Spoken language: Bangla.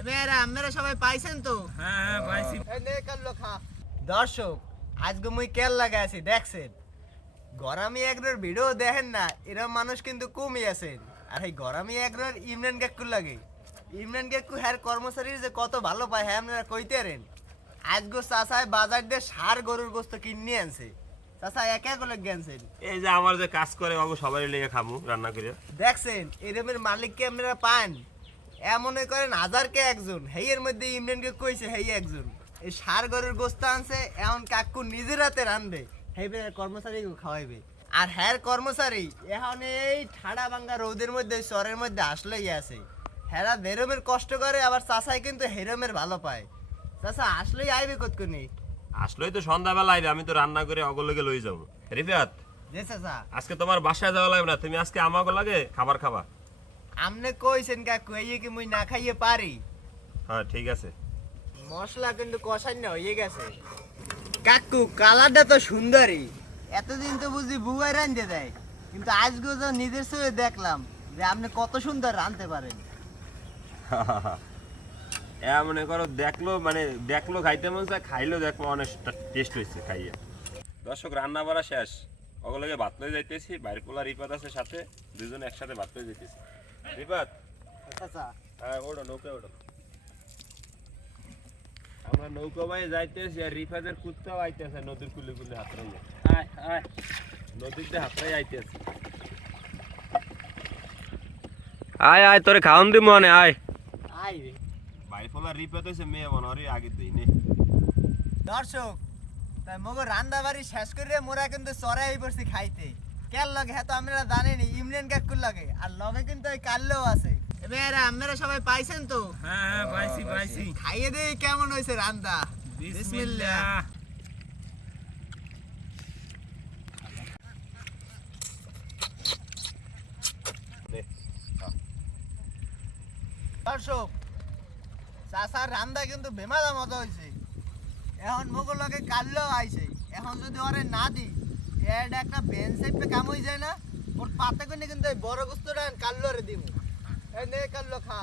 এবারে আপনারা সবাই পাইছেন তো? হ্যাঁ পাইছি। এই নে কাল্লো খা। দর্শক আজকে মুই কেল লাগাই আছি দেখছেন, গরমে একবার ভিডিও দেখেন না, এরকম মানুষ কিন্তু কমই আছেন। আর এই গরমে একবার ইমরান কাকু লাগে, ইমরান কাকু হ্যার কর্মচারী যে কত ভালো পায় হ্যাঁ আপনারা কইতে পারেন। আজগো চাচায় বাজার দিয়ে সার গরুর গোস্ত কিনে আনছে। চাচা একা করে গেছেন, এই যে আমার যে কাজ করে বাবু সবাই লেগে খামু রান্না করে। দেখছেন এরমের মালিককে আপনারা পান, এমনই করেন হাজারকে একজন, হেইয়ের মধ্যে ইমরানকে কইছে হেই একজন এই সার গরুর গোস্ত আনছে, এমন কাকু নিজের হাতে রানবে, হেইবে কর্মচারীকে খাওয়াইবে। আর হ্যার কর্মচারী এখন এই ঠাডা ভাঙ্গা রোদের মধ্যে চরের মধ্যে আসলেই আছে, হেরা বেরমের কষ্ট করে, আবার চাষাই কিন্তু হেরমের ভালো পায়। চাষা আসলেই আইবে কতক্ষণি? আসলেই তো সন্ধ্যাবেলা আইবে, আমি তো রান্না করে অগলগে লই যাবো। রিফাত, যে চাষা আজকে তোমার বাসায় যাওয়া লাগবে না, তুমি আজকে আমাকে লাগে খাবার খাবা। আমনে কইছেন কাকু এই কি মুই না খাইয়ে পারি? হ্যাঁ ঠিক আছে। মশলা কিন্তু কষাই না হয়ে গেছে। কাকু কালারটা তো সুন্দরই, এতদিন তো বুঝি বুয়াই রাঁধতে দেয়, কিন্তু আজকে তো নিজের চোখে দেখলাম যে আপনি কত সুন্দর রাঁধতে পারেন। মনে করো দেখলো খাইতে মন চায়, খাইলেও দেখলো অনেক টেস্ট হয়েছে খাইয়ে। দর্শক রান্না বাড়া শেষ, অগলগে ভাত লয়ে যাইতেছি, বাইরে পোলা রিপাত আছে সাথে, দুজন একসাথে ভাত লয়ে যাইতেছি। রিপাত, আচ্ছা হ্যাঁ ওঠো, নৌকা ওঠো। আমরা নৌকা বাই যাইতেছি, আর রিফাতের কুত্তাও আইতেছে নদীর কুলে কুলে হাতড়াই, নদীতে হাতড়াই আইতেছে। আয় আয় তোরে খাওন দি মনে আয়। আই রে ভাই পোলা রিপাত হয়েছে মেয়ে মনে আগে দিই নে। দর্শক, তাই মগো রান্না বাড়ি শেষ করে মোরা কিন্তু চড়াই পড়ছি খাইতে। কেন লাগে হ্যাঁ তো আমরা জানিনি, ইমরান কাকুর লাগে, আর লগে কিন্তু ওই কাল্লেও আছে। এবারে আপনারা সবাই পাইছেন তো? হ্যাঁ পাইছি পাইছি। খাইয়ে দেই কেমন হয়েছে রান্না। বিসমিল্লাহ। নে দর্শক, চাচার রান্দা কিন্তু বেমাদা মজা হয়েছে। এখন মুগর লগে কাল্লেও আইছে, এখন যদি ওরে না দিই এটা একটা বেঞ্চ সেপে কাম হয়ে যায় না, ওর পাতে করে কিন্তু এই বড় গুস্তটা কাল্লো রে দিব। এই নে কাল্লো খা।